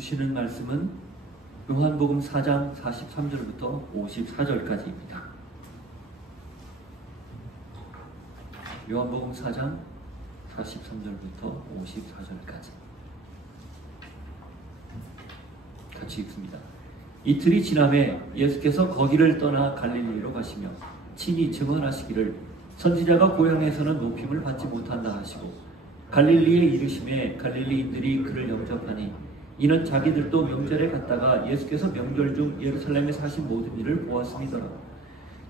주시는 말씀은 요한복음 4장 43절부터 54절까지입니다. 요한복음 4장 43절부터 54절까지 같이 읽습니다. 이틀이 지남에 예수께서 거기를 떠나 갈릴리로 가시며 친히 증언하시기를 선지자가 고향에서는 높임을 받지 못한다 하시고 갈릴리에 이르심에 갈릴리인들이 그를 영접하니 이는 자기들도 명절에 갔다가 예수께서 명절 중 예루살렘에 사신 모든 일을 보았음이더라.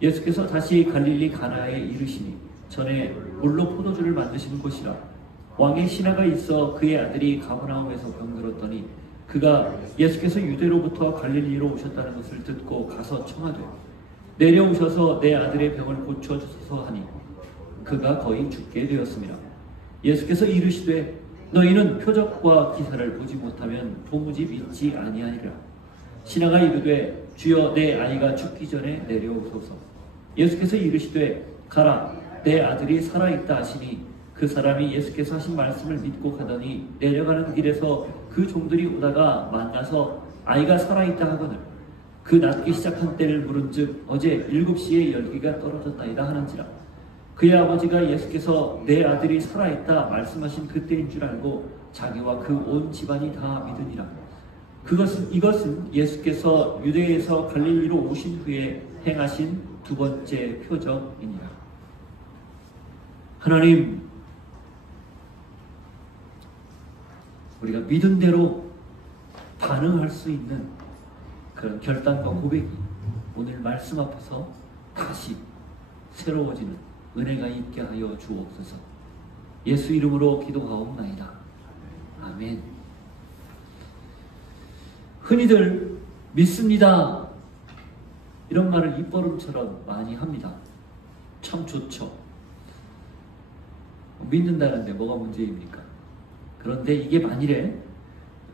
예수께서 다시 갈릴리 가나에 이르시니 전에 물로 포도주를 만드시는 곳이라. 왕의 신하가 있어 그의 아들이 가버나움에서 병들었더니 그가 예수께서 유대로부터 갈릴리로 오셨다는 것을 듣고 가서 청하되 내려오셔서 내 아들의 병을 고쳐주소서 하니 그가 거의 죽게 되었습니다. 예수께서 이르시되 너희는 표적과 기사를 보지 못하면 도무지 믿지 아니하리라. 신하가 이르되 주여 내 아이가 죽기 전에 내려오소서. 예수께서 이르시되 가라 내 아들이 살아있다 하시니 그 사람이 예수께서 하신 말씀을 믿고 가더니 내려가는 길에서 그 종들이 오다가 만나서 아이가 살아있다 하거늘 그 낫기 시작한 때를 물은즉 어제 7시에 열기가 떨어졌나이다 하는지라. 그의 아버지가 예수께서 내 아들이 살아있다 말씀하신 그때인 줄 알고 자기와 그 온 집안이 다 믿으니라. 이것은 예수께서 유대에서 갈릴리로 오신 후에 행하신 두 번째 표적이니라. 하나님, 우리가 믿은 대로 반응할 수 있는 그런 결단과 고백이 오늘 말씀 앞에서 다시 새로워지는 은혜가 있게 하여 주옵소서. 예수 이름으로 기도하옵나이다. 아멘. 흔히들 믿습니다 이런 말을 입버릇처럼 많이 합니다. 참 좋죠. 믿는다는데 뭐가 문제입니까? 그런데 이게 만일에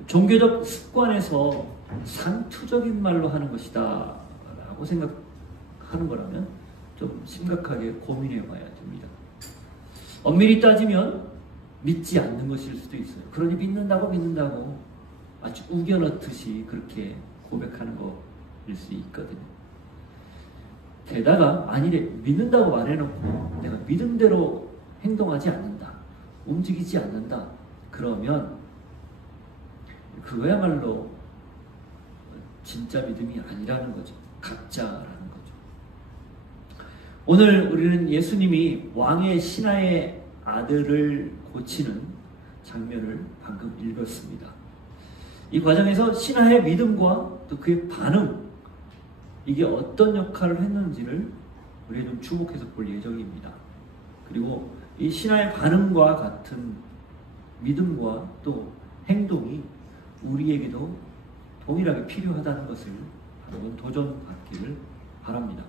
종교적 습관에서 상투적인 말로 하는 것이다 라고 생각하는 거라면 좀 심각하게 고민해 봐야 됩니다. 엄밀히 따지면 믿지 않는 것일 수도 있어요. 그러니 믿는다고 아주 우겨넣듯이 그렇게 고백하는 거일 수 있거든요. 게다가 만일에 믿는다고 말해놓고 내가 믿은 대로 행동하지 않는다, 움직이지 않는다, 그러면 그거야말로 진짜 믿음이 아니라는 거죠. 가짜라는 거죠. 오늘 우리는 예수님이 왕의 신하의 아들을 고치는 장면을 방금 읽었습니다. 이 과정에서 신하의 믿음과 또 그의 반응, 이게 어떤 역할을 했는지를 우리가 좀 주목해서 볼 예정입니다. 그리고 이 신하의 반응과 같은 믿음과 또 행동이 우리에게도 동일하게 필요하다는 것을 여러분 도전받기를 바랍니다.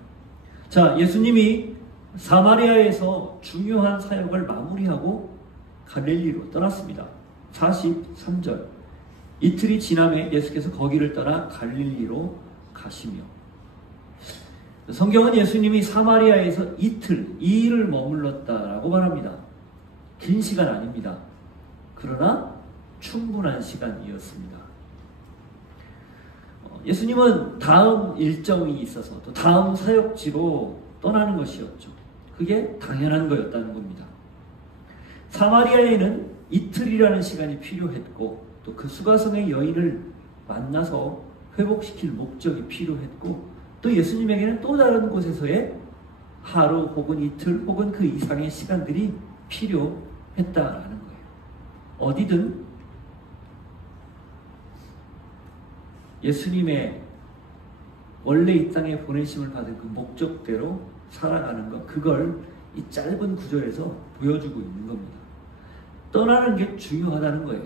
자, 예수님이 사마리아에서 중요한 사역을 마무리하고 갈릴리로 떠났습니다. 43절. 이틀이 지남에 예수께서 거기를 떠나 갈릴리로 가시며. 성경은 예수님이 사마리아에서 이틀, 2일을 머물렀다라고 말합니다. 긴 시간 아닙니다. 그러나 충분한 시간이었습니다. 예수님은 다음 일정이 있어서 또 다음 사역지로 떠나는 것이었죠. 그게 당연한 거였다는 겁니다. 사마리아에는 이틀이라는 시간이 필요했고 또 그 수가성의 여인을 만나서 회복시킬 목적이 필요했고 또 예수님에게는 또 다른 곳에서의 하루 혹은 이틀 혹은 그 이상의 시간들이 필요했다라는 거예요. 어디든 예수님의 원래 이 땅에 보내심을 받은 그 목적대로 살아가는 것, 그걸 이 짧은 구절에서 보여주고 있는 겁니다. 떠나는 게 중요하다는 거예요.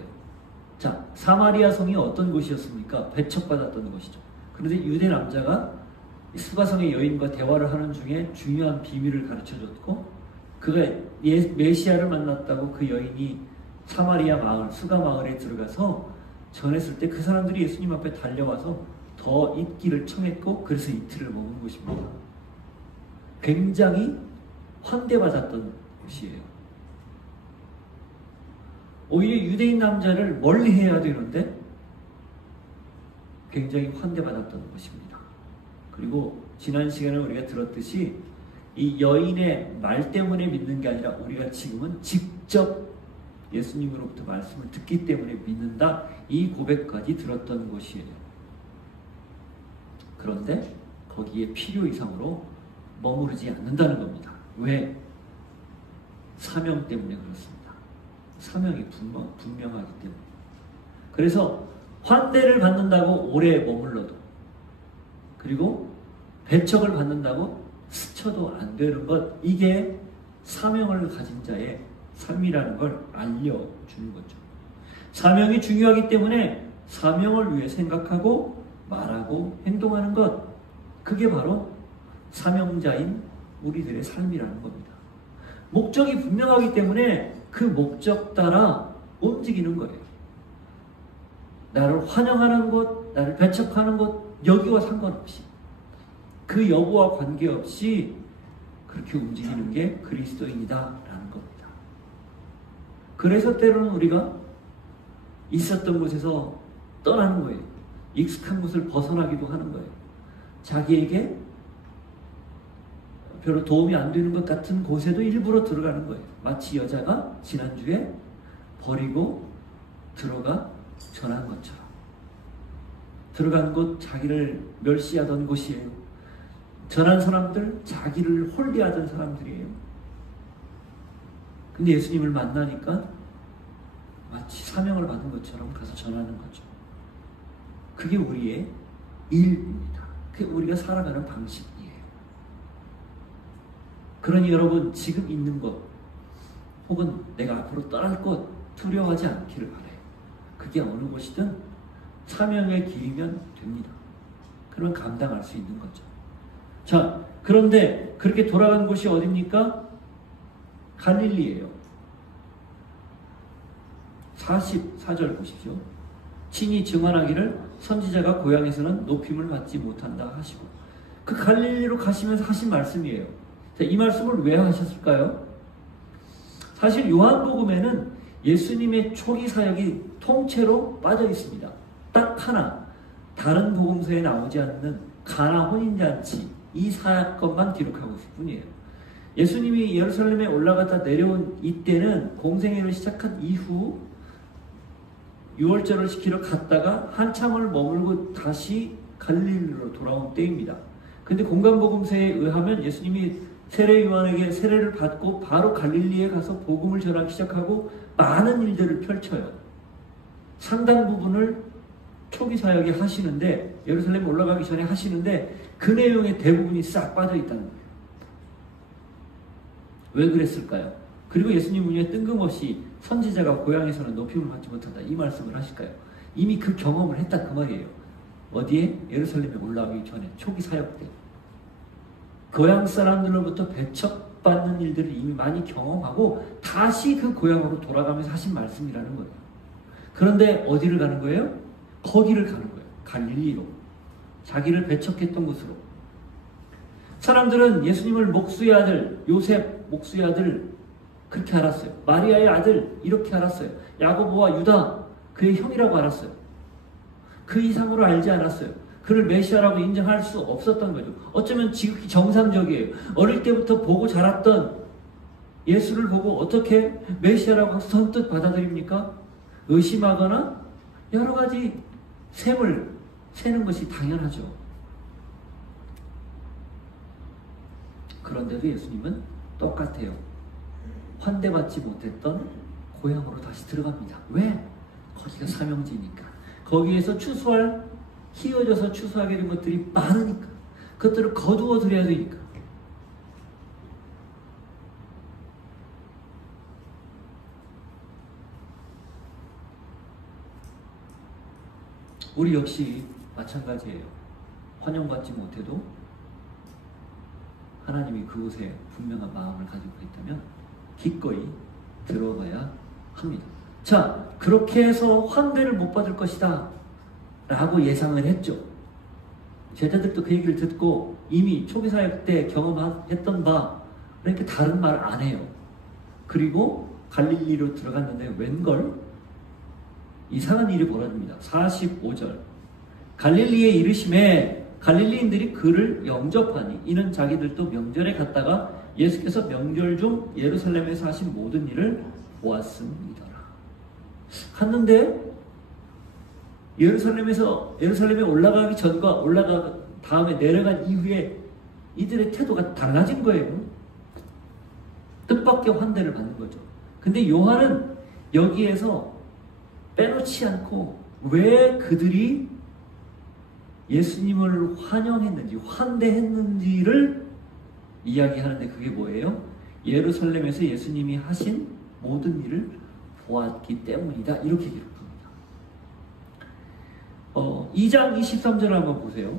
자, 사마리아 성이 어떤 곳이었습니까? 배척받았던 곳이죠. 그런데 유대 남자가 수가성의 여인과 대화를 하는 중에 중요한 비밀을 가르쳐줬고 그가 메시아를 만났다고 그 여인이 사마리아 마을, 수가 마을에 들어가서 전했을 때 그 사람들이 예수님 앞에 달려와서 더 있기를 청했고 그래서 이틀을 머문 곳입니다. 굉장히 환대받았던 곳이에요. 오히려 유대인 남자를 멀리 해야 되는데 굉장히 환대받았던 것입니다. 그리고 지난 시간에 우리가 들었듯이 이 여인의 말 때문에 믿는 게 아니라 우리가 지금은 직접 예수님으로부터 말씀을 듣기 때문에 믿는다, 이 고백까지 들었던 것이에요. 그런데 거기에 필요 이상으로 머무르지 않는다는 겁니다. 왜? 사명 때문에 그렇습니다. 사명이 분명하기 때문에. 그래서 환대를 받는다고 오래 머물러도, 그리고 배척을 받는다고 스쳐도 안 되는 것, 이게 사명을 가진 자의 삶이라는 걸 알려주는 거죠. 사명이 중요하기 때문에 사명을 위해 생각하고 말하고 행동하는 것, 그게 바로 사명자인 우리들의 삶이라는 겁니다. 목적이 분명하기 때문에 그 목적 따라 움직이는 거예요. 나를 환영하는 것, 나를 배척하는 것, 여기와 상관없이, 그 여부와 관계없이 그렇게 움직이는 게 그리스도인이다라는 겁니다. 그래서 때로는 우리가 있었던 곳에서 떠나는 거예요. 익숙한 곳을 벗어나기도 하는 거예요. 자기에게 별로 도움이 안 되는 것 같은 곳에도 일부러 들어가는 거예요. 마치 여자가 지난주에 버리고 들어가 전한 것처럼. 들어간 곳 자기를 멸시하던 곳이에요. 전한 사람들 자기를 홀리하던 사람들이에요. 근데 예수님을 만나니까 마치 사명을 받은 것처럼 가서 전하는 거죠. 그게 우리의 일입니다. 그게 우리가 살아가는 방식이에요. 그러니 여러분, 지금 있는 것 혹은 내가 앞으로 떠날 것 두려워하지 않기를 바라요. 그게 어느 곳이든 사명의 길이면 됩니다. 그러면 감당할 수 있는 거죠. 자, 그런데 그렇게 돌아간 곳이 어디입니까? 갈릴리예요. 44절 보십시오. 친히 증언하기를 선지자가 고향에서는 높임을 받지 못한다 하시고, 그 갈릴리로 가시면서 하신 말씀이에요. 자, 이 말씀을 왜 하셨을까요? 사실 요한복음에는 예수님의 초기 사역이 통째로 빠져 있습니다. 딱 하나, 다른 복음서에 나오지 않는 가나 혼인잔치, 이 사건만 기록하고 있을 뿐이에요. 예수님이 예루살렘에 올라갔다 내려온 이때는 공생애를 시작한 이후 유월절을 지키러 갔다가 한참을 머물고 다시 갈릴리로 돌아온 때입니다. 근데 공간복음서에 의하면 예수님이 세례 요한에게 세례를 받고 바로 갈릴리에 가서 복음을 전하기 시작하고 많은 일들을 펼쳐요. 상당 부분을 초기 사역에 하시는데, 예루살렘에 올라가기 전에 하시는데 그 내용의 대부분이 싹 빠져 있다는 거예요. 왜 그랬을까요? 그리고 예수님 왜 뜬금없이 선지자가 고향에서는 높임을 받지 못한다, 이 말씀을 하실까요? 이미 그 경험을 했다 그 말이에요. 어디에? 예루살렘에 올라가기 전에 초기 사역 때 고향 사람들로부터 배척받는 일들을 이미 많이 경험하고 다시 그 고향으로 돌아가면서 하신 말씀이라는 거예요. 그런데 어디를 가는 거예요? 거기를 가는 거예요. 갈릴리로. 자기를 배척했던 곳으로. 사람들은 예수님을 목수의 아들, 요셉 목수의 아들 그렇게 알았어요. 마리아의 아들 이렇게 알았어요. 야고보와 유다 그의 형이라고 알았어요. 그 이상으로 알지 않았어요. 그를 메시아라고 인정할 수 없었던 거죠. 어쩌면 지극히 정상적이에요. 어릴 때부터 보고 자랐던 예수를 보고 어떻게 메시아라고 선뜻 받아들입니까? 의심하거나 여러 가지 셈을 세는 것이 당연하죠. 그런데도 예수님은 똑같아요. 환대받지 못했던 고향으로 다시 들어갑니다. 왜? 거기가 사명지니까. 거기에서 희어져서 추수하게 된 것들이 많으니까. 그것들을 거두어 드려야 되니까. 우리 역시 마찬가지예요. 환영받지 못해도 하나님이 그곳에 분명한 마음을 가지고 있다면 기꺼이 들어가야 합니다. 자, 그렇게 해서 환대를 못 받을 것이다 라고 예상을 했죠. 제자들도 그 얘기를 듣고 이미 초기 사역 때 경험했던 바, 그러니까 다른 말 안 해요. 그리고 갈릴리로 들어갔는데 웬걸 이상한 일이 벌어집니다. 45절. 갈릴리에 이르심에 갈릴리인들이 그를 영접하니 이는 자기들도 명절에 갔다가 예수께서 명절 중 예루살렘에서 하신 모든 일을 보았음이더라. 갔는데 예루살렘에 올라가기 전과 올라가 다음에 내려간 이후에 이들의 태도가 달라진 거예요. 뜻밖의 환대를 받는 거죠. 근데 요한은 여기에서 빼놓지 않고 왜 그들이 예수님을 환영했는지 환대했는지를 이야기하는데 그게 뭐예요? 예루살렘에서 예수님이 하신 모든 일을 보았기 때문이다. 이렇게 기록합니다. 2장 23절 한번 보세요.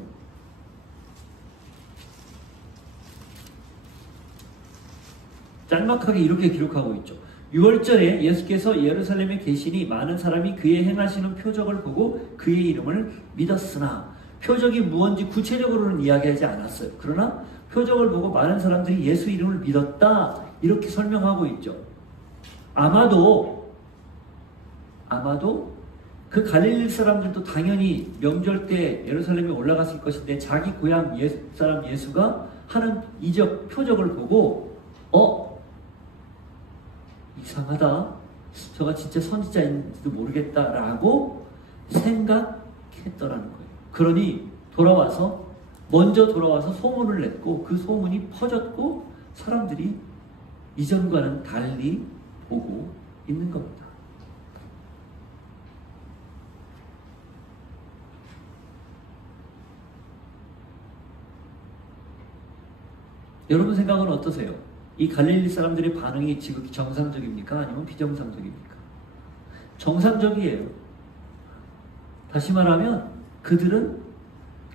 짤막하게 이렇게 기록하고 있죠. 6월절에 예수께서 예루살렘에 계시니 많은 사람이 그의 행하시는 표적을 보고 그의 이름을 믿었으나 표적이 무언지 구체적으로는 이야기하지 않았어요. 그러나 표적을 보고 많은 사람들이 예수 이름을 믿었다 이렇게 설명하고 있죠. 아마도 그 갈릴리 사람들도 당연히 명절 때 예루살렘에 올라갔을 것인데 자기 고향 사람 예수가 하는 이적 표적을 보고 이상하다. 저가 진짜 선지자인지도 모르겠다라고 생각했더라는 거예요. 그러니 먼저 돌아와서 소문을 냈고 그 소문이 퍼졌고 사람들이 이전과는 달리 보고 있는 겁니다. 여러분 생각은 어떠세요? 이 갈릴리 사람들의 반응이 지금 정상적입니까? 아니면 비정상적입니까? 정상적이에요. 다시 말하면 그들은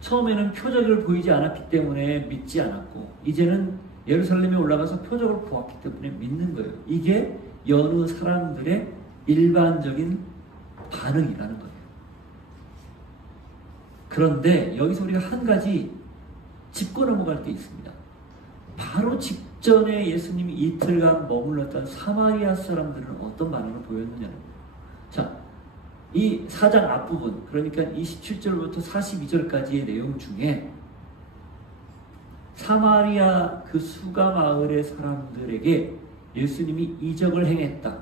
처음에는 표적을 보이지 않았기 때문에 믿지 않았고 이제는 예루살렘에 올라가서 표적을 보았기 때문에 믿는 거예요. 이게 여느 사람들의 일반적인 반응이라는 거예요. 그런데 여기서 우리가 한 가지 짚고 넘어갈 게 있습니다. 바로 직전에 예수님이 이틀간 머물렀던 사마리아 사람들은 어떤 반응을 보였느냐는 거예요. 자, 이 4장 앞부분, 그러니까 27절부터 42절까지의 내용 중에 사마리아 그 수가 마을의 사람들에게 예수님이 이적을 행했다,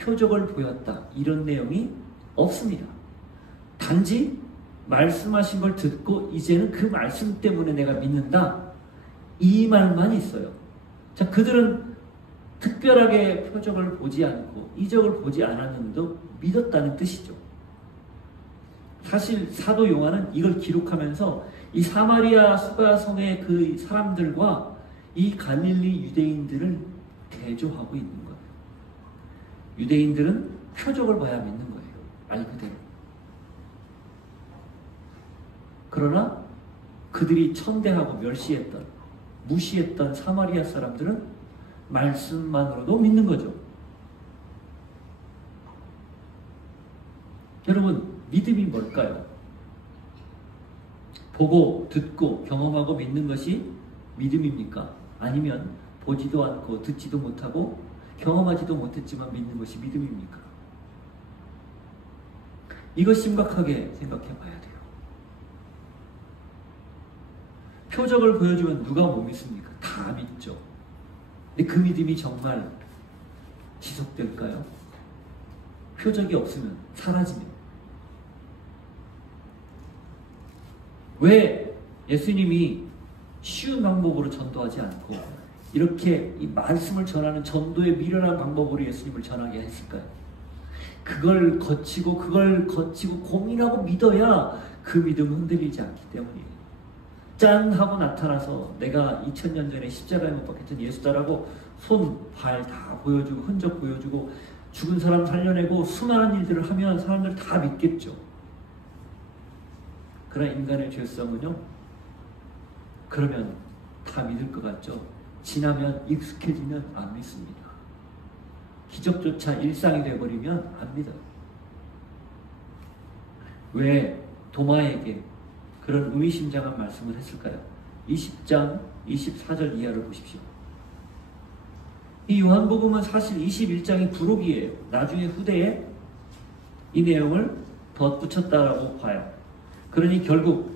표적을 보였다, 이런 내용이 없습니다. 단지 말씀하신 걸 듣고 이제는 그 말씀 때문에 내가 믿는다, 이 말만 있어요. 자, 그들은 특별하게 표적을 보지 않고 이적을 보지 않았는데도 믿었다는 뜻이죠. 사실 사도 요한은 이걸 기록하면서 이 사마리아 수가성의 그 사람들과 이 갈릴리 유대인들을 대조하고 있는 거예요. 유대인들은 표적을 봐야 믿는 거예요. 말 그대로. 그러나 그들이 천대하고 무시했던 사마리아 사람들은 말씀만으로도 믿는 거죠. 여러분, 믿음이 뭘까요? 보고, 듣고, 경험하고 믿는 것이 믿음입니까? 아니면 보지도 않고 듣지도 못하고 경험하지도 못했지만 믿는 것이 믿음입니까? 이거 심각하게 생각해 봐야 돼요. 표적을 보여주면 누가 못 믿습니까? 다 믿죠. 근데 그 믿음이 정말 지속될까요? 표적이 없으면, 사라지면. 왜 예수님이 쉬운 방법으로 전도하지 않고 이렇게 이 말씀을 전하는 전도의 미련한 방법으로 예수님을 전하게 했을까요? 그걸 거치고 고민하고 믿어야 그 믿음은 흔들리지 않기 때문이에요. 짠 하고 나타나서 내가 2000년 전에 십자가에 못 박혔던 예수다라고 손, 발 다 보여주고 흔적 보여주고 죽은 사람 살려내고 수많은 일들을 하면 사람들 다 믿겠죠. 그러나 인간의 죄성은요, 그러면 다 믿을 것 같죠. 지나면, 익숙해지면 안 믿습니다. 기적조차 일상이 되어버리면 안 믿어요. 왜 도마에게 그런 의미심장한 말씀을 했을까요? 20장 24절 이하를 보십시오. 이 요한복음은 사실 21장이 부록이에요. 나중에 후대에 이 내용을 덧붙였다라고 봐요. 그러니 결국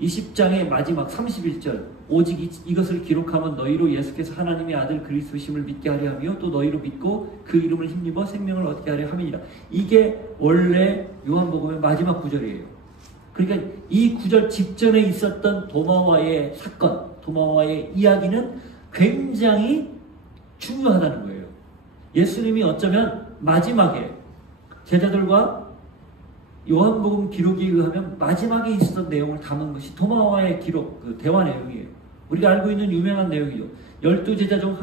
20장의 마지막 31절 오직 이것을 기록하면 너희로 예수께서 하나님의 아들 그리스도심을 믿게 하려 하며 또 너희로 믿고 그 이름을 힘입어 생명을 얻게 하려 함이니라. 이게 원래 요한복음의 마지막 구절이에요. 그러니까 이 구절 직전에 있었던 도마와의 사건, 도마와의 이야기는 굉장히 중요하다는 거예요. 예수님이 어쩌면 마지막에 제자들과 요한복음 기록에 의하면 마지막에 있었던 내용을 담은 것이 도마와의 기록, 그 대화 내용이에요. 우리가 알고 있는 유명한 내용이죠. 12제자 중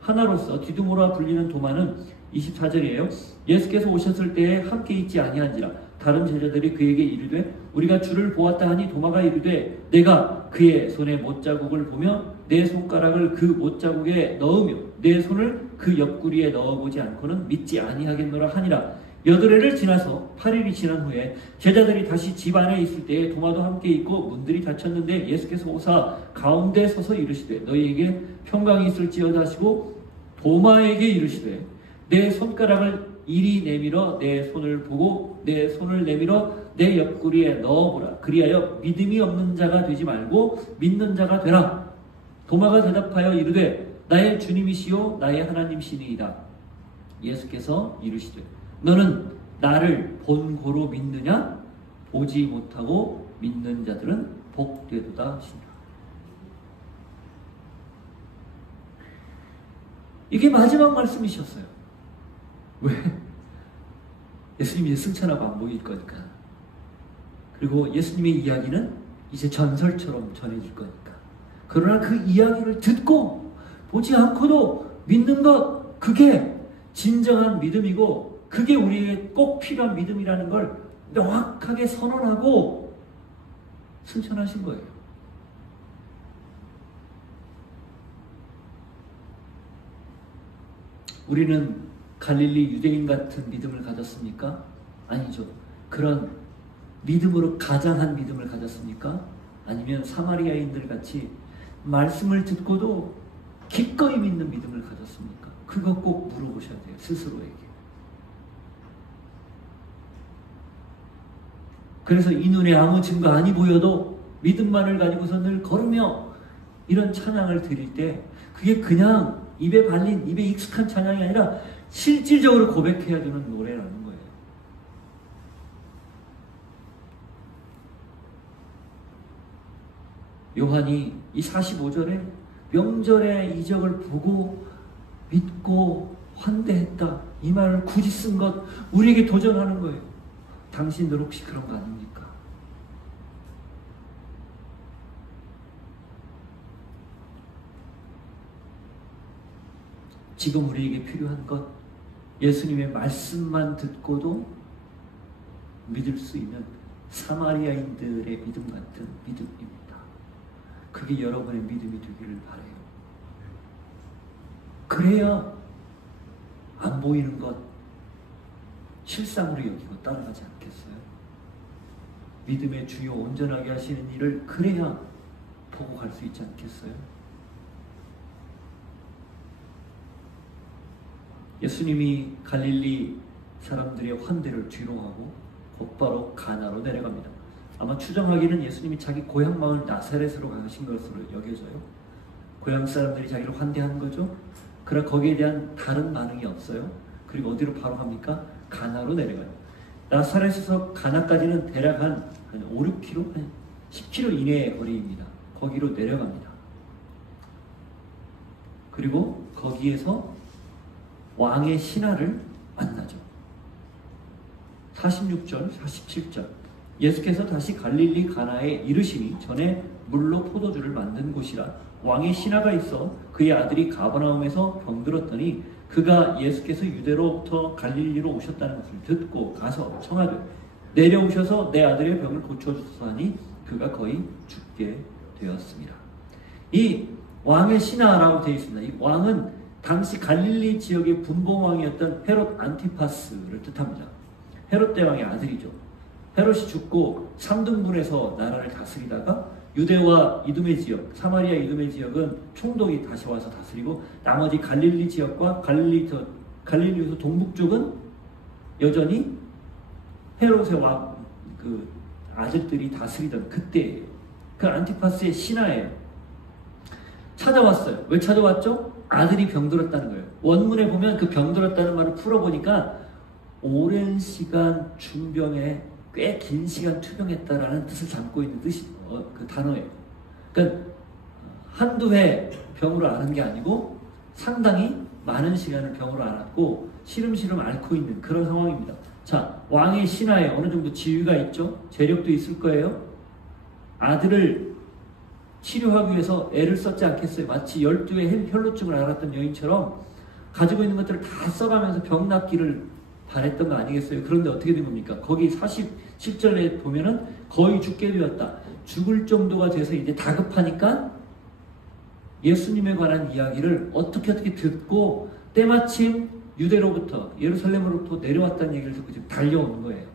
하나로서 디두모라 불리는 도마는 24절이에요. 예수께서 오셨을 때에 함께 있지 아니한지라 다른 제자들이 그에게 이르되 우리가 주를 보았다 하니 도마가 이르되 내가 그의 손에 못자국을 보며 내 손가락을 그 못자국에 넣으며 내 손을 그 옆구리에 넣어보지 않고는 믿지 아니하겠노라 하니라. 8회를 지나서 8일이 지난 후에 제자들이 다시 집 안에 있을 때에 도마도 함께 있고 문들이 닫혔는데 예수께서 오사 가운데 서서 이르시되 너희에게 평강이 있을지어다 하시고 도마에게 이르시되 내 손가락을 이리 내밀어 내 손을 보고 내 손을 내밀어 내 옆구리에 넣어보라. 그리하여 믿음이 없는 자가 되지 말고 믿는 자가 되라. 도마가 대답하여 이르되 나의 주님이시요 나의 하나님이시니이다. 예수께서 이르시되 너는 나를 본고로 믿느냐? 보지 못하고 믿는 자들은 복되도다 하시니라. 이게 마지막 말씀이셨어요. 왜? 예수님이 승천하고 안 보일 거니까. 그리고 예수님의 이야기는 이제 전설처럼 전해질 거니까. 그러나 그 이야기를 듣고 보지 않고도 믿는 것, 그게 진정한 믿음이고 그게 우리에게 꼭 필요한 믿음이라는 걸 명확하게 선언하고 승천하신 거예요. 우리는 갈릴리 유대인 같은 믿음을 가졌습니까? 아니죠. 그런 믿음으로 가장한 믿음을 가졌습니까? 아니면 사마리아인들 같이 말씀을 듣고도 기꺼이 믿는 믿음을 가졌습니까? 그거 꼭 물어보셔야 돼요. 스스로에게. 그래서 이 눈에 아무 증거 아니 보여도 믿음만을 가지고서 늘 걸으며 이런 찬양을 드릴 때 그게 그냥 입에 발린, 입에 익숙한 찬양이 아니라 실질적으로 고백해야 되는 노래라는 거예요. 요한이 이 45절에 명절의 이적을 보고 믿고 환대했다. 이 말을 굳이 쓴 것 우리에게 도전하는 거예요. 당신들 혹시 그런 거 아닙니까? 지금 우리에게 필요한 것 예수님의 말씀만 듣고도 믿을 수 있는 사마리아인들의 믿음 같은 믿음입니다. 그게 여러분의 믿음이 되기를 바라요. 그래야 안 보이는 것 실상으로 여기고 따라가지 않겠어요? 믿음의 주요 온전하게 하시는 일을 그래야 보고 갈 수 있지 않겠어요? 예수님이 갈릴리 사람들의 환대를 뒤로하고 곧바로 가나로 내려갑니다. 아마 추정하기는 예수님이 자기 고향 마을 나사렛으로 가신 것으로 여겨져요. 고향 사람들이 자기를 환대한 거죠. 그러나 거기에 대한 다른 반응이 없어요. 그리고 어디로 바로 갑니까? 가나로 내려가요. 나사렛에서 가나까지는 대략 한 5, 6km? 한 10km 이내의 거리입니다. 거기로 내려갑니다. 그리고 거기에서 왕의 신하를 만나죠. 46절, 47절. 예수께서 다시 갈릴리 가나에 이르시니 전에 물로 포도주를 만든 곳이라 왕의 신하가 있어 그의 아들이 가버나움에서 병들었더니 그가 예수께서 유대로부터 갈릴리로 오셨다는 것을 듣고 가서 청하되 내려오셔서 내 아들의 병을 고쳐주소서 하니 그가 거의 죽게 되었습니다. 이 왕의 신하라고 되어 있습니다. 이 왕은 당시 갈릴리 지역의 분봉왕이었던 헤롯 안티파스를 뜻합니다. 헤롯 대왕의 아들이죠. 헤롯이 죽고 3등분해서 나라를 다스리다가 유대와 이두메 지역, 사마리아 이두메 지역은 총독이 다시 와서 다스리고 나머지 갈릴리 지역과 갈릴리에서 동북쪽은 여전히 헤롯의 왕, 그 아들들이 다스리던 그때예요. 그 안티파스의 신하예요. 찾아왔어요. 왜 찾아왔죠? 아들이 병들었다는 거예요. 원문에 보면 그 병들었다는 말을 풀어보니까 오랜 시간 중병에 꽤 긴 시간 투병했다라는 뜻을 담고 있는 뜻이 그 단어예요. 그러니까 한두 해 병으로 앓은 게 아니고 상당히 많은 시간을 병으로 앓았고 시름시름 앓고 있는 그런 상황입니다. 자, 왕의 신하에 어느 정도 지위가 있죠. 재력도 있을 거예요. 아들을 치료하기 위해서 애를 썼지 않겠어요. 마치 12의 혈루증을 앓았던 여인처럼 가지고 있는 것들을 다 써가면서 병 낫기를 바랬던 거 아니겠어요. 그런데 어떻게 된 겁니까? 거기 47절에 보면은 거의 죽게 되었다. 죽을 정도가 돼서 이제 다급하니까 예수님에 관한 이야기를 어떻게 듣고 때마침 유대로부터 예루살렘으로부터 내려왔다는 얘기를 듣고 지금 달려오는 거예요.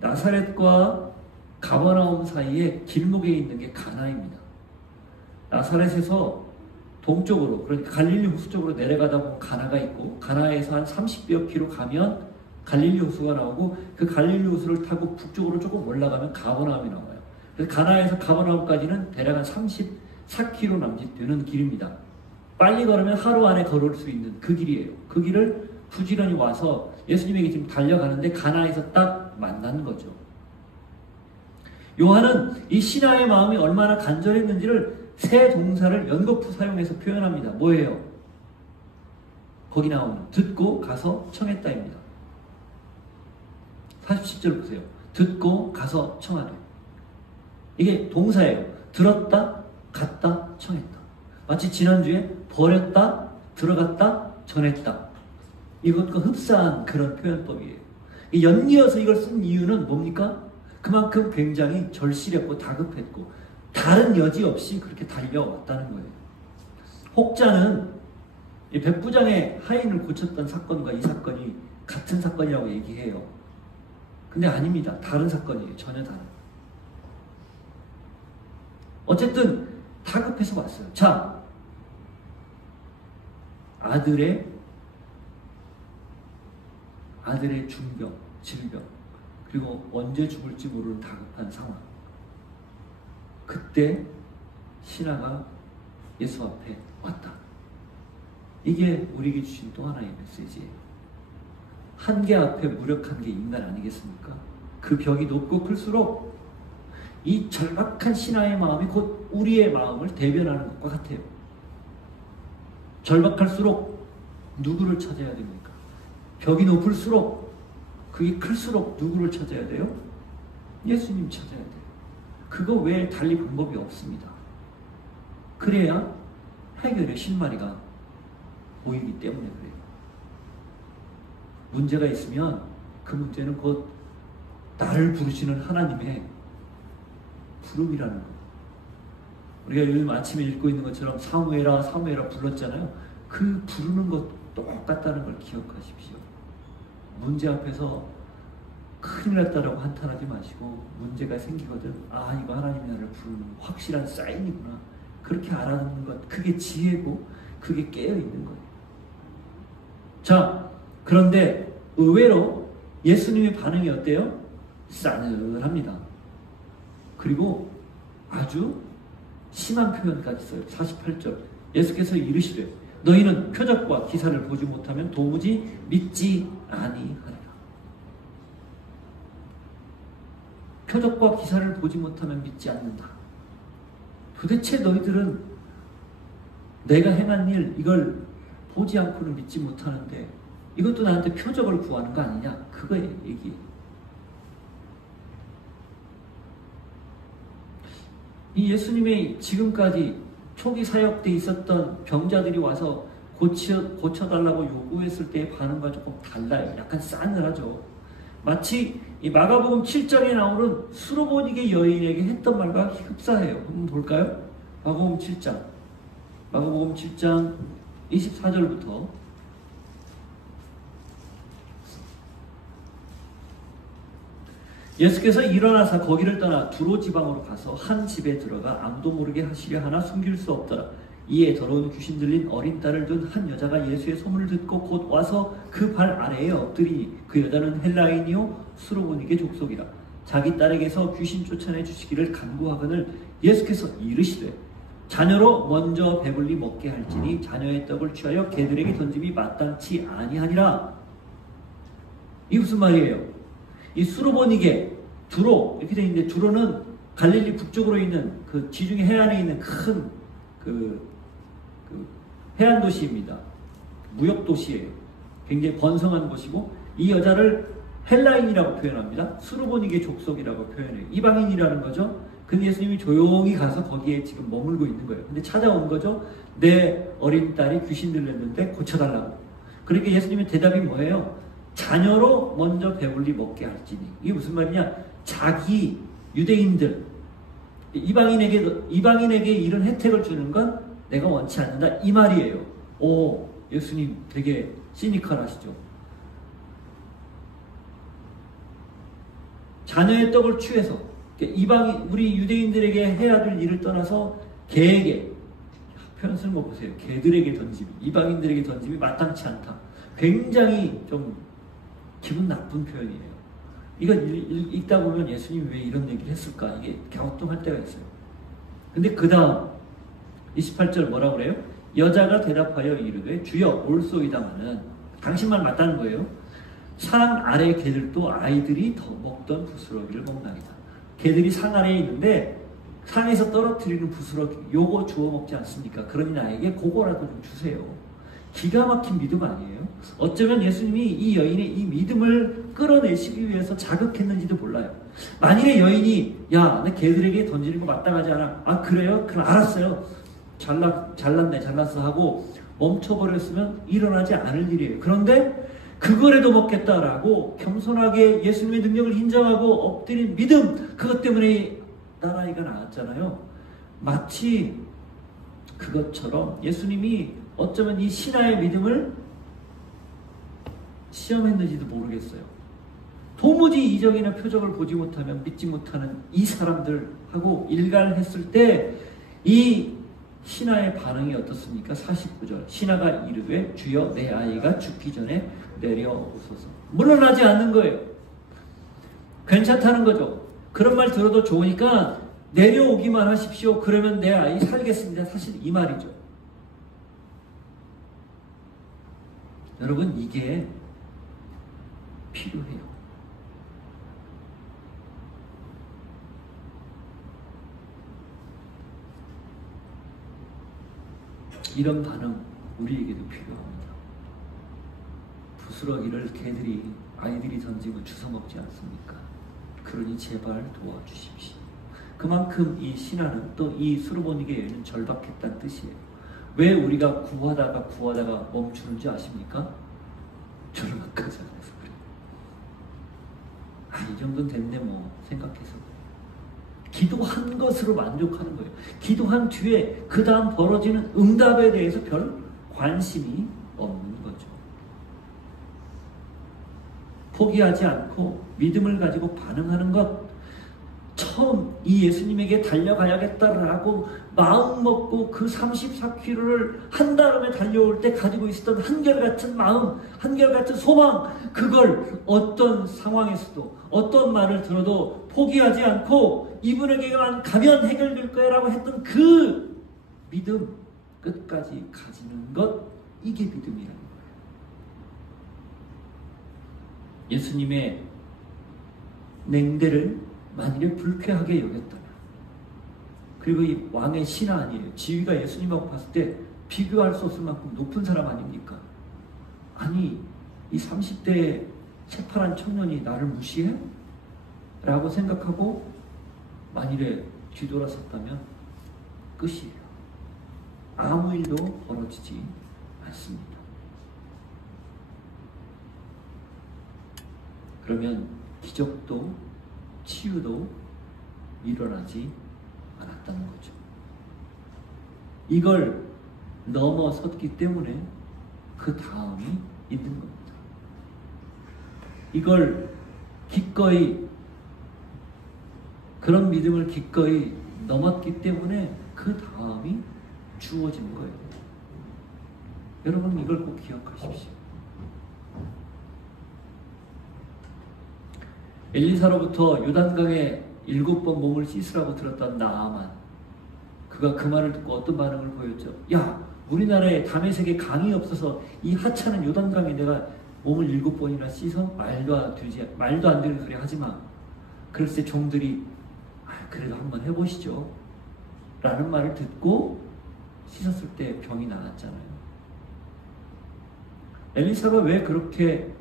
나사렛과 가버나움 사이에 길목에 있는 게 가나입니다. 나사렛에서 동쪽으로, 그러니까 갈릴리 호수 쪽으로 내려가다 보면 가나가 있고, 가나에서 한 30여 킬로 가면 갈릴리 호수가 나오고, 그 갈릴리 호수를 타고 북쪽으로 조금 올라가면 가버나움이 나와요. 그래서 가나에서 가버나움까지는 대략 한 34킬로 남짓 되는 길입니다. 빨리 걸으면 하루 안에 걸을 수 있는 그 길이에요. 그 길을 부지런히 와서 예수님에게 지금 달려가는데 가나에서 딱 만난 거죠. 요한은 이 신하의 마음이 얼마나 간절했는지를 세 동사를 연거푸 사용해서 표현합니다. 뭐예요? 거기 나오는 듣고 가서 청했다입니다. 47절 보세요. 듣고 가서 청하되. 이게 동사예요. 들었다, 갔다, 청했다. 마치 지난주에 버렸다, 들어갔다, 전했다. 이것과 흡사한 그런 표현법이에요. 연이어서 이걸 쓴 이유는 뭡니까? 그만큼 굉장히 절실했고 다급했고 다른 여지 없이 그렇게 달려왔다는 거예요. 혹자는 이 백부장의 하인을 고쳤던 사건과 이 사건이 같은 사건이라고 얘기해요. 근데 아닙니다. 다른 사건이에요. 전혀 다른. 어쨌든 다급해서 왔어요. 자, 아들의 중병, 질병, 그리고 언제 죽을지 모르는 다급한 상황. 그때 신하가 예수 앞에 왔다. 이게 우리에게 주신 또 하나의 메시지예요. 한계 앞에 무력한 게 인간 아니겠습니까? 그 벽이 높고 클수록 이 절박한 신하의 마음이 곧 우리의 마음을 대변하는 것과 같아요. 절박할수록 누구를 찾아야 됩니까? 벽이 높을수록 그게 클수록 누구를 찾아야 돼요? 예수님 찾아야 돼요. 그거 외에 달리 방법이 없습니다. 그래야 해결의 실마리가 보이기 때문에 그래요. 문제가 있으면 그 문제는 곧 나를 부르시는 하나님의 부름이라는 거. 우리가 요즘 아침에 읽고 있는 것처럼 사무엘아 사무엘아 불렀잖아요. 그 부르는 것 똑같다는 걸 기억하십시오. 문제 앞에서 큰일 났다라고 한탄하지 마시고 문제가 생기거든 아 이거 하나님이 나를 부르는 확실한 사인이구나 그렇게 알아듣는 것 그게 지혜고 그게 깨어있는 거예요. 자, 그런데 의외로 예수님의 반응이 어때요? 싸늘합니다. 그리고 아주 심한 표현까지 써요. 48절 예수께서 이르시되 너희는 표적과 기사를 보지 못하면 도무지 믿지 아니하리라. 표적과 기사를 보지 못하면 믿지 않는다. 도대체 너희들은 내가 행한 일 이걸 보지 않고는 믿지 못하는데 이것도 나한테 표적을 구하는 거 아니냐? 그거의 얘기예요. 이 예수님의 지금까지 초기 사역 때 있었던 병자들이 와서 고쳐달라고 요구했을 때의 반응과 조금 달라요. 약간 싸늘하죠. 마치 이 마가복음 7장에 나오는 수로보니게 여인에게 했던 말과 흡사해요. 한번 볼까요? 마가복음 7장 24절부터 예수께서 일어나사 거기를 떠나 두로 지방으로 가서 한 집에 들어가 아무도 모르게 하시려 하나 숨길 수 없더라. 이에 더러운 귀신 들린 어린 딸을 둔 한 여자가 예수의 소문을 듣고 곧 와서 그 발 아래에 엎드리니 그 여자는 헬라인이요 수로보니게 족속이라. 자기 딸에게서 귀신 쫓아내 주시기를 간구하거늘 예수께서 이르시되 자녀로 먼저 배불리 먹게 할지니 자녀의 떡을 취하여 개들에게 던짐이 마땅치 아니하니라. 이게 무슨 말이에요? 이 수로보니게 두로 이렇게 되어 있는데, 두로는 갈릴리 북쪽으로 있는 그 지중해 해안에 있는 큰 해안 도시입니다. 무역 도시예요. 굉장히 번성한 곳이고, 이 여자를 헬라인이라고 표현합니다. 수로보니게 족속이라고 표현해요. 이방인이라는 거죠. 근데 예수님이 조용히 가서 거기에 지금 머물고 있는 거예요. 근데 찾아온 거죠. 내 어린 딸이 귀신 들렸는데 고쳐달라고. 그러니까 예수님의 대답이 뭐예요? 자녀로 먼저 배불리 먹게 할지니. 이게 무슨 말이냐? 자기 유대인들, 이방인에게 이런 혜택을 주는 건 내가 원치 않는다, 이 말이에요. 오, 예수님 되게 시니컬하시죠. 자녀의 떡을 취해서 우리 유대인들에게 해야 될 일을 떠나서 개에게, 표현 쓰는 거 보세요. 개들에게 던짐이, 이방인들에게 던짐이 마땅치 않다. 굉장히 좀 기분 나쁜 표현이에요. 이거 읽다 보면 예수님이 왜 이런 얘기를 했을까? 이게 갸우뚱할 때가 있어요. 근데 그 다음 28절 뭐라고 그래요? 여자가 대답하여 이르되 주여 올소이다마는, 당신 말 맞다는 거예요. 상 아래 개들도 아이들이 더 먹던 부스러기를 먹나이다. 개들이 상 아래에 있는데 상에서 떨어뜨리는 부스러기 요거 주워 먹지 않습니까? 그러니 나에게 그거라도 좀 주세요. 기가 막힌 믿음 아니에요? 어쩌면 예수님이 이 여인의 이 믿음을 끌어내시기 위해서 자극했는지도 몰라요. 만일에 여인이 야, 내 개들에게 던지는 거 마땅하지 않아. 아 그래요? 그럼 알았어요. 잘났어 하고 멈춰버렸으면 일어나지 않을 일이에요. 그런데 그거라도 먹겠다라고 겸손하게 예수님의 능력을 인정하고 엎드린 믿음, 그것 때문에 딸아이가 나왔잖아요. 마치 그것처럼 예수님이 어쩌면 이 신하의 믿음을 시험했는지도 모르겠어요. 도무지 이적이나 표적을 보지 못하면 믿지 못하는 이 사람들하고 일갈했을 때 이 신하의 반응이 어떻습니까? 49절 신하가 이르되 주여 내 아이가 죽기 전에 내려오소서. 물러나지 않는 거예요. 괜찮다는 거죠. 그런 말 들어도 좋으니까 내려오기만 하십시오. 그러면 내 아이 살겠습니다. 사실 이 말이죠. 여러분, 이게 필요해요. 이런 반응 우리에게도 필요합니다. 부스러기를 아이들이 던지고 주워 먹지 않습니까? 그러니 제발 도와주십시오. 그만큼 이 신하는 또 이 수르보니게 여인은 절박했다는 뜻이에요. 왜 우리가 구하다가 멈추는지 아십니까? 절박하지 않아서 그래요. 아, 이 정도는 됐네 뭐 생각해서. 기도한 것으로 만족하는 거예요. 기도한 뒤에 그 다음 벌어지는 응답에 대해서 별 관심이 없는 거죠. 포기하지 않고 믿음을 가지고 반응하는 것, 처음 이 예수님에게 달려가야겠다라고 마음 먹고 그 34km를 한달음에 달려올 때 가지고 있었던 한결같은 마음, 한결같은 소망, 그걸 어떤 상황에서도 어떤 말을 들어도 포기하지 않고 이분에게만 가면 해결될 거야라고 했던 그 믿음, 끝까지 가지는 것, 이게 믿음이라는 거예요. 예수님의 냉대를 만일에 불쾌하게 여겼다면, 그리고 이 왕의 신하 아니에요. 지위가 예수님하고 봤을 때 비교할 수 없을 만큼 높은 사람 아닙니까? 아니, 이 30대 새파란 청년이 나를 무시해? 라고 생각하고 만일에 뒤돌아섰다면 끝이에요. 아무 일도 벌어지지 않습니다. 그러면 기적도 치유도 일어나지 않았다는 거죠. 이걸 넘어섰기 때문에 그 다음이 있는 겁니다. 이걸 기꺼이, 그런 믿음을 기꺼이 넘었기 때문에 그 다음이 주어진 거예요. 여러분, 이걸 꼭 기억하십시오. 엘리사로부터 요단강에 7번 몸을 씻으라고 들었던 나아만, 그가 그 말을 듣고 어떤 반응을 보였죠? 야, 우리나라에 다메섹에 강이 없어서 이 하찮은 요단강에 내가 몸을 7번이나 씻어? 말도 안 되는 소리 하지마. 그랬을 때 종들이 그래도 한번 해보시죠 라는 말을 듣고 씻었을 때 병이 나았잖아요. 엘리사가 왜 그렇게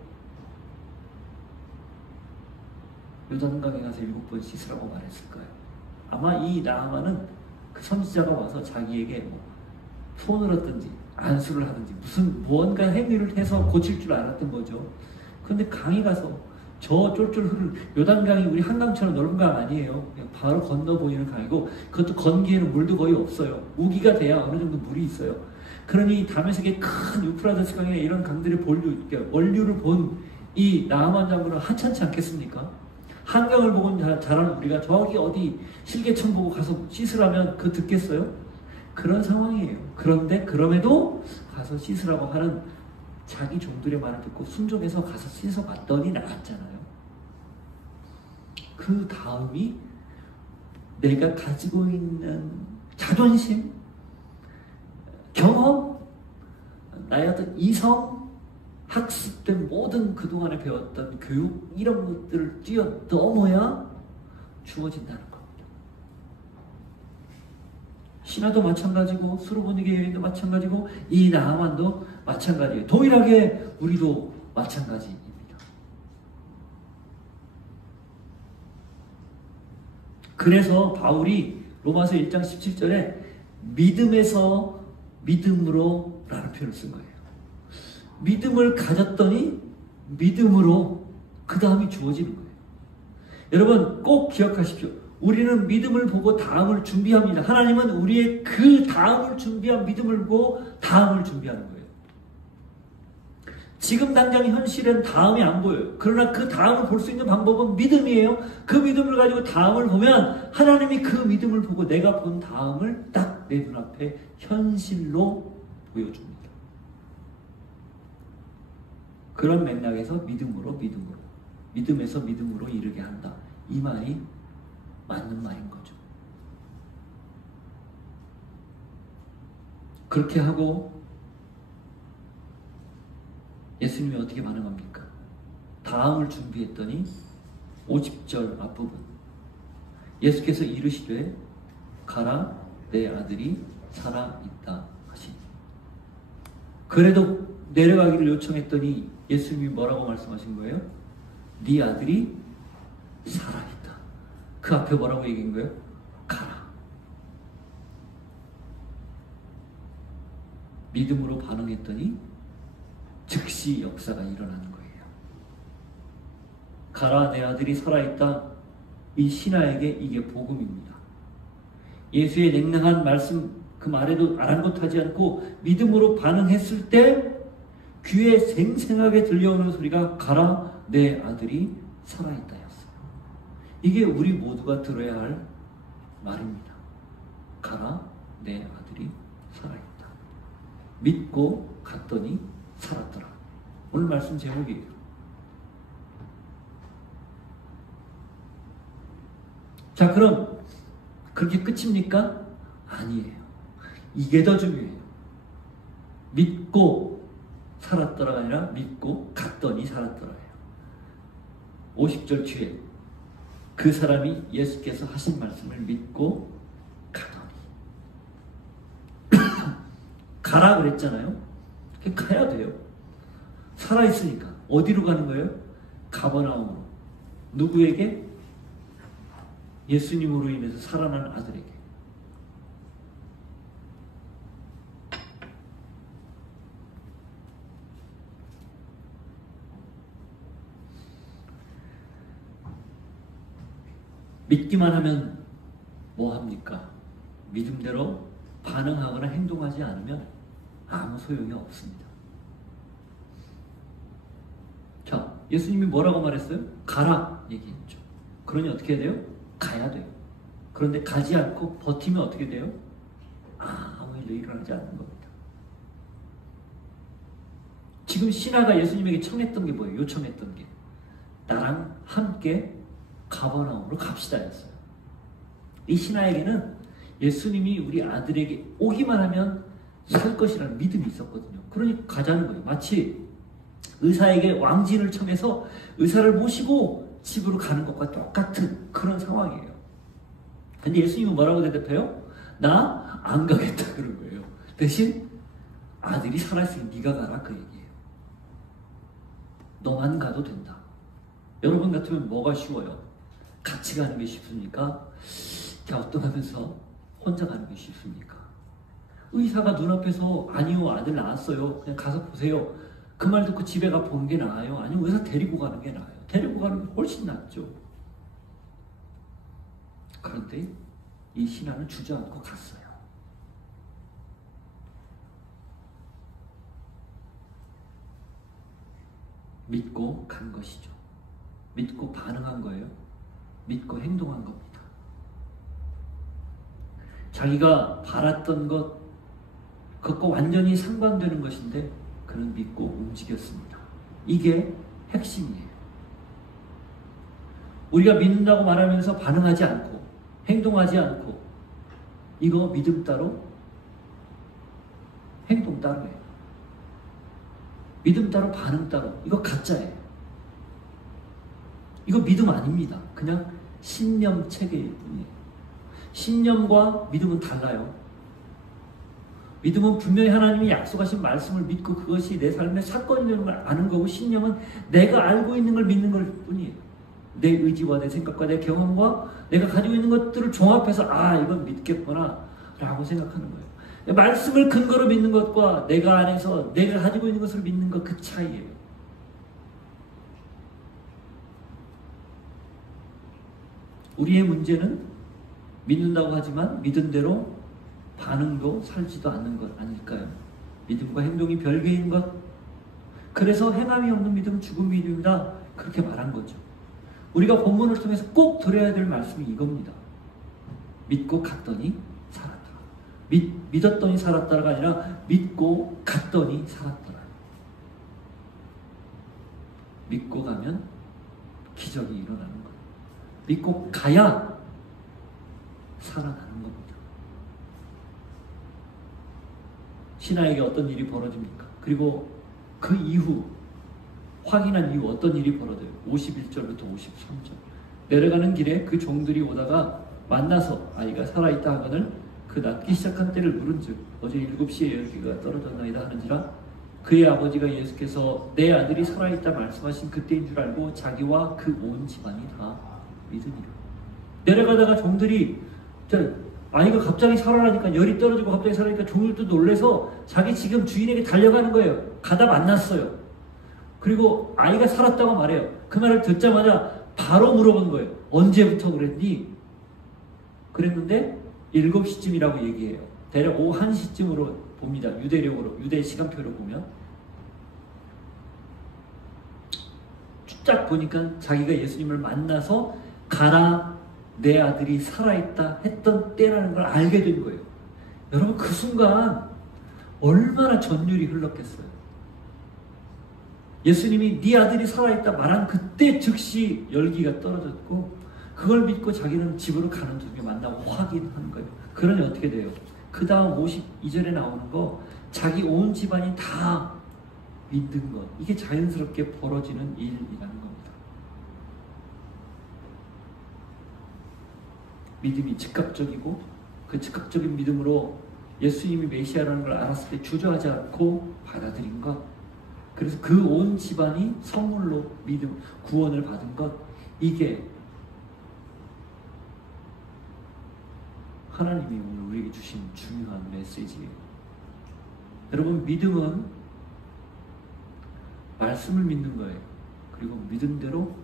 요단강에 가서 7번 씻으라고 말했을까요? 아마 이 나아만은 그 선지자가 와서 자기에게 뭐 소원을 하든지 안수를 하든지 무슨 무언가 행위를 해서 고칠 줄 알았던 거죠. 그런데 강에 가서 저 쫄쫄 흐르는 요단강이 우리 한강처럼 넓은 강 아니에요. 그냥 바로 건너 보이는 강이고, 그것도 건기에는 물도 거의 없어요. 우기가 돼야 어느 정도 물이 있어요. 그러니 다메섹의 큰 유프라데스 강이나 이런 강들의 원류를 본 이 나아만 장군은 하찮지 않겠습니까? 한강을 보고 자라는 우리가 저기 어디 실개천 보고 가서 씻으라면 그 듣겠어요? 그런 상황이에요. 그런데 그럼에도 가서 씻으라고 하는 자기 종들의 말을 듣고 순종해서 가서 씻어봤더니 나았잖아요. 그 다음이 내가 가지고 있는 자존심, 경험, 나의 어떤 이성, 학습된 모든 그동안에 배웠던 교육, 이런 것들을 뛰어넘어야 주어진다는 겁니다. 신화도 마찬가지고 수르보니게 여인도 마찬가지고 이 나아만도 마찬가지예요. 동일하게 우리도 마찬가지입니다. 그래서 바울이 로마서 1장 17절에 믿음에서 믿음으로 라는 표현을 쓴 거예요. 믿음을 가졌더니 믿음으로 그 다음이 주어지는 거예요. 여러분 꼭 기억하십시오. 우리는 믿음을 보고 다음을 준비합니다. 하나님은 우리의 그 다음을 준비한 믿음을 보고 다음을 준비하는 거예요. 지금 당장 현실엔 다음이 안 보여요. 그러나 그 다음을 볼 수 있는 방법은 믿음이에요. 그 믿음을 가지고 다음을 보면 하나님이 그 믿음을 보고 내가 본 다음을 딱 내 눈앞에 현실로 보여줍니다. 그런 맥락에서 믿음에서 믿음으로 이르게 한다. 이 말이 맞는 말인 거죠. 그렇게 하고 예수님이 어떻게 반응합니까? 다음을 준비했더니 50절 앞부분, 예수께서 이르시되 가라 내 아들이 살아있다 하시니. 그래도 내려가기를 요청했더니 예수님이 뭐라고 말씀하신 거예요? 네 아들이 살아있다. 그 앞에 뭐라고 얘기한 거예요? 가라. 믿음으로 반응했더니 즉시 역사가 일어나는 거예요. 가라 내 아들이 살아있다. 이 신하에게 이게 복음입니다. 예수의 냉랭한 말씀 그 말에도 아랑곳하지 않고 믿음으로 반응했을 때 귀에 생생하게 들려오는 소리가 가라 내 아들이 살아있다 였어요. 이게 우리 모두가 들어야 할 말입니다. 가라 내 아들이 살아있다. 믿고 갔더니 살았더라. 오늘 말씀 제목이에요. 자, 그럼 그렇게 끝입니까? 아니에요. 이게 더 중요해요. 믿고 살았더라가 아니라 믿고 갔더니 살았더라예요. 50절 뒤에 그 사람이 예수께서 하신 말씀을 믿고 가더니 가라 그랬잖아요. 가야 돼요. 살아있으니까. 어디로 가는 거예요? 가버나움으로. 누구에게? 예수님으로 인해서 살아난 아들에게. 믿기만 하면 뭐 합니까? 믿음대로 반응하거나 행동하지 않으면 아무 소용이 없습니다. 자, 예수님이 뭐라고 말했어요? 가라 얘기했죠. 그러니 어떻게 해야 돼요? 가야 돼요. 그런데 가지 않고 버티면 어떻게 돼요? 아무 일도 일어나지 않는 겁니다. 지금 신하가 예수님에게 청했던 게 뭐예요? 요청했던 게 나랑 함께 가버나움으로 갑시다 했어요. 이 신하에게는 예수님이 우리 아들에게 오기만 하면 살 것이라는 믿음이 있었거든요. 그러니 가자는 거예요. 마치 의사에게 왕진을 청해서 의사를 모시고 집으로 가는 것과 똑같은 그런 상황이에요. 근데 예수님은 뭐라고 대답해요? 나 안 가겠다 그런 거예요. 대신 아들이 살아있으니 네가 가라 그 얘기예요. 너만 가도 된다. 여러분 같으면 뭐가 쉬워요? 같이 가는 게 쉽습니까? 갸우뚱하면서 혼자 가는 게 쉽습니까? 의사가 눈앞에서 아니요 아들 낳았어요. 그냥 가서 보세요. 그 말 듣고 집에 가 보는 게 나아요? 아니면 의사 데리고 가는 게 나아요? 데리고 가는 게 훨씬 낫죠. 그런데 이 신하는 주저앉고 갔어요. 믿고 간 것이죠. 믿고 반응한 거예요. 믿고 행동한 겁니다. 자기가 바랐던 그것과 완전히 상반되는 것인데 그는 믿고 움직였습니다. 이게 핵심이에요. 우리가 믿는다고 말하면서 반응하지 않고 행동하지 않고 이거 믿음 따로 행동 따로예요. 믿음 따로 반응 따로 이거 가짜예요. 이거 믿음 아닙니다. 그냥 신념 체계일 뿐이에요. 신념과 믿음은 달라요. 믿음은 분명히 하나님이 약속하신 말씀을 믿고 그것이 내 삶의 사건이 되는 걸 아는 거고, 신념은 내가 알고 있는 걸 믿는 걸 뿐이에요. 내 의지와 내 생각과 내 경험과 내가 가지고 있는 것들을 종합해서 이건 믿겠구나 라고 생각하는 거예요. 말씀을 근거로 믿는 것과 내가 안에서 내가 가지고 있는 것을 믿는 것 그 차이예요. 우리의 문제는 믿는다고 하지만 믿은 대로 반응도 살지도 않는 것 아닐까요? 믿음과 행동이 별개인 것. 그래서 행함이 없는 믿음은 죽은 믿음이다. 그렇게 말한 거죠. 우리가 본문을 통해서 꼭 들어야 될 말씀이 이겁니다. 믿고 갔더니 살았다. 믿었더니 살았다가 아니라 믿고 갔더니 살았더라. 믿고 가면 기적이 일어나는 거예요. 믿고 가야 살아나는 겁니다. 신하에게 어떤 일이 벌어집니까? 그리고 그 이후 확인한 이후 어떤 일이 벌어져요? 51절부터 53절. 내려가는 길에 그 종들이 오다가 만나서 아이가 살아있다 하거늘 그 낫기 시작한 때를 물은즉 어제 7시에 열기가 떨어졌나이다 하는지라 그의 아버지가 예수께서 내 아들이 살아있다 말씀하신 그때인 줄 알고 자기와 그 온 집안이 다 믿으니라. 내려가다가 종들이 아이가 갑자기 살아나니까 열이 떨어지고 갑자기 살아나니까 종들도 놀래서 자기 지금 주인에게 달려가는 거예요. 가다 만났어요. 그리고 아이가 살았다고 말해요. 그 말을 듣자마자 바로 물어본 거예요. 언제부터 그랬니? 그랬는데 7시쯤이라고 얘기해요. 대략 오후 1시쯤으로 봅니다. 유대력으로, 유대 시간표로 보면. 쫙 보니까 자기가 예수님을 만나서 가라 내 아들이 살아있다 했던 때라는 걸 알게 된 거예요. 여러분 그 순간 얼마나 전율이 흘렀겠어요. 예수님이 네 아들이 살아있다 말한 그때 즉시 열기가 떨어졌고 그걸 믿고 자기는 집으로 가는 중에 만나고 확인한 거예요. 그러니 어떻게 돼요? 그 다음 52절에 나오는 거 자기 온 집안이 다 믿는 것. 이게 자연스럽게 벌어지는 일이라는 겁니다. 믿음이 즉각적이고 그 즉각적인 믿음으로 예수님이 메시아라는 걸 알았을 때 주저하지 않고 받아들인 것. 그래서 그 온 집안이 선물로 믿음, 구원을 받은 것. 이게 하나님이 오늘 우리에게 주신 중요한 메시지예요. 여러분 믿음은 말씀을 믿는 거예요. 그리고 믿은 대로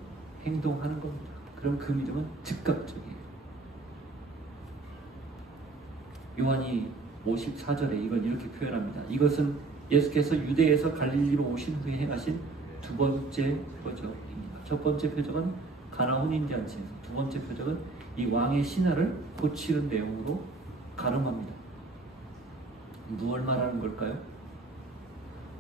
행동하는 겁니다. 그럼 그 믿음은 즉각적이에요. 요한이 54절에 이걸 이렇게 표현합니다. 이것은 예수께서 유대에서 갈릴리로 오신 후에 행하신 두 번째 표적입니다. 첫 번째 표적은 가나 혼인 잔치에서, 두 번째 표적은 이 왕의 신하를 고치는 내용으로 가름합니다. 무엇을 말하는 걸까요?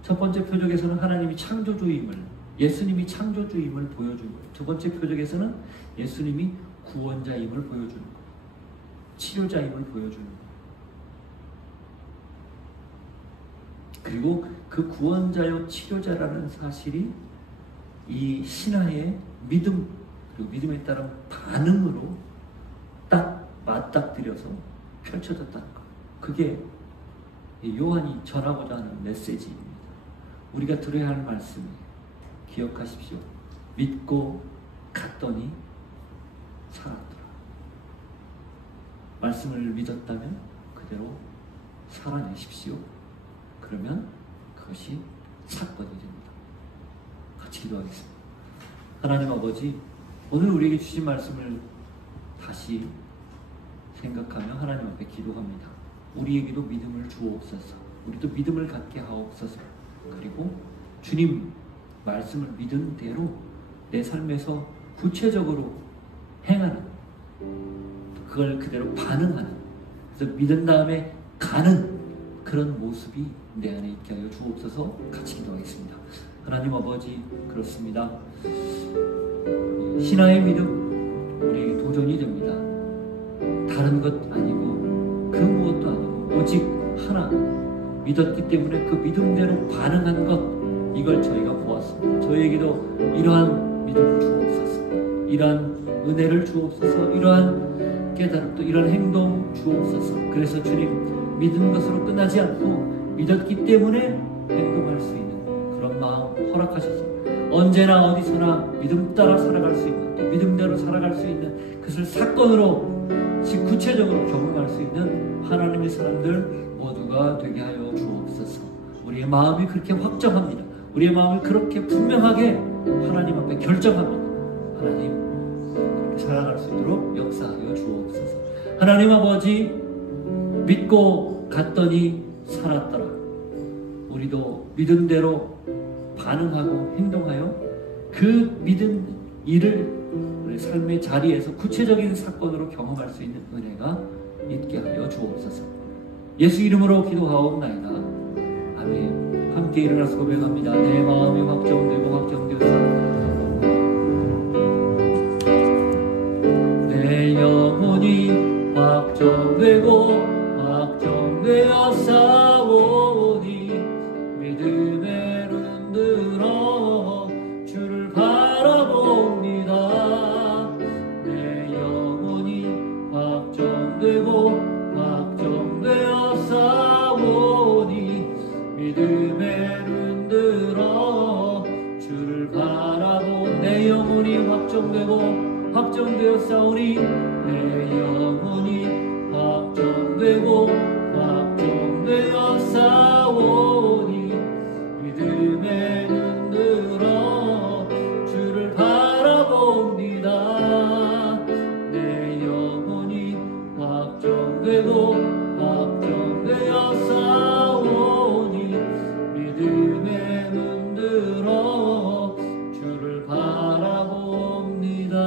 첫 번째 표적에서는 하나님이 창조주임을 예수님이 창조주임을 보여주는 거예요. 두 번째 표적에서는 예수님이 구원자임을 보여주는 거예요. 치료자임을 보여주는 거예요. 그리고 그 구원자요 치료자라는 사실이 이 신하의 믿음, 그리고 믿음에 따른 반응으로 딱 맞닥뜨려서 펼쳐졌다는 것. 그게 요한이 전하고자 하는 메시지입니다. 우리가 들어야 할 말씀이, 기억하십시오. 믿고 갔더니 살았더라. 말씀을 믿었다면 그대로 살아내십시오. 그러면 그것이 사건이 됩니다. 같이 기도하겠습니다. 하나님 아버지, 오늘 우리에게 주신 말씀을 다시 생각하며 하나님 앞에 기도합니다. 우리에게도 믿음을 주옵소서. 우리도 믿음을 갖게 하옵소서. 그리고 주님 말씀을 믿은 대로 내 삶에서 구체적으로 행하는, 그걸 그대로 반응하는, 그래서 믿은 다음에 가는 그런 모습이 내 안에 있게 하여 주옵소서. 같이 기도하겠습니다. 하나님 아버지, 그렇습니다. 신하의 믿음 우리 도전이 됩니다. 다른 것 아니고 그 무엇도 아니고 오직 하나 믿었기 때문에 그 믿음대로 반응한 것, 이걸 저희가 보았습니다. 저희에게도 이러한 믿음을 주옵소서. 이러한 은혜를 주옵소서. 이러한 깨달음, 또 이러한 행동 주옵소서. 그래서 주님, 믿은 것으로 끝나지 않고 믿었기 때문에 행동할 수 있는 그런 마음 허락하셔서 언제나 어디서나 믿음 따라 살아갈 수 있는, 또 믿음대로 살아갈 수 있는, 그것을 사건으로 구체적으로 경험할 수 있는 하나님의 사람들 모두가 되게 하여 주옵소서. 우리의 마음이 그렇게 확정합니다. 우리의 마음이 그렇게 분명하게 하나님 앞에 결정합니다. 하나님, 그렇게 살아갈 수 있도록 역사하여 주옵소서. 하나님 아버지, 믿고 갔더니 살았더라. 우리도 믿은 대로 반응하고 행동하여 그 믿은 일을 우리 삶의 자리에서 구체적인 사건으로 경험할 수 있는 은혜가 있게 하여 주옵소서. 예수 이름으로 기도하옵나이다. 아멘. 함께 일어나서 고백합니다. 내 마음이 확정되고 확정되었사 내 영혼이 확정되고 확정되었사오니 믿음의 눈 들어 주를 바라봅니다. 내 영혼이 확정되고 확정되었사오니 믿음의 눈 들어 주를 바라보. 내 영혼이 확정되고 확정되었사오니 내 영혼이 확정되고 확정되었사오니 믿음의 눈 들어 주를 바라봅니다. 내 영혼이 확정되고 확정되었사오니 믿음의 눈 들어 주를 바라봅니다.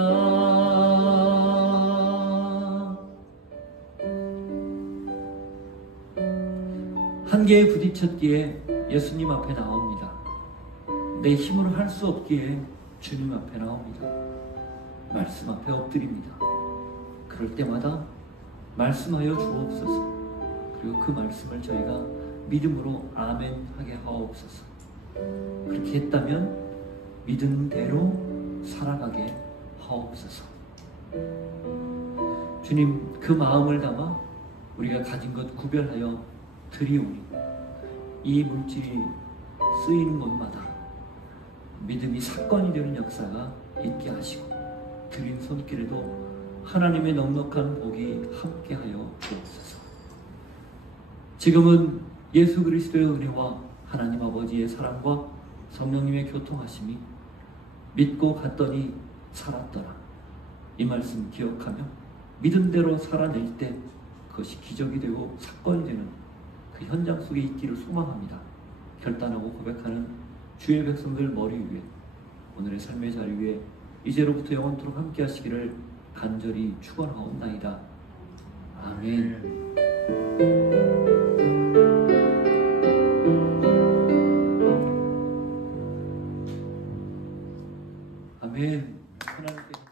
한계에 부딪혔기에 예수님 앞에 나옵니다. 내 힘으로 할 수 없기에 주님 앞에 나옵니다. 말씀 앞에 엎드립니다. 그럴 때마다 말씀하여 주옵소서. 그리고 그 말씀을 저희가 믿음으로 아멘 하게 하옵소서. 그렇게 했다면 믿은 대로 살아가게 하옵소서. 주님, 그 마음을 담아 우리가 가진 것 구별하여 드리오니 이 물질이 쓰이는 곳마다 믿음이 사건이 되는 역사가 있게 하시고 드린 손길에도 하나님의 넉넉한 복이 함께하여 주옵소서. 지금은 예수 그리스도의 은혜와 하나님 아버지의 사랑과 성령님의 교통하심이 믿고 갔더니 살았더라. 이 말씀 기억하며 믿음대로 살아낼 때 그것이 기적이 되고 사건이 되는 그 현장 속에 있기를 소망합니다. 결단하고 고백하는 주의 백성들 머리 위에, 오늘의 삶의 자리 위에 이제로부터 영원토록 함께 하시기를 간절히 축원하옵나이다. 아멘. 아멘. 하나님께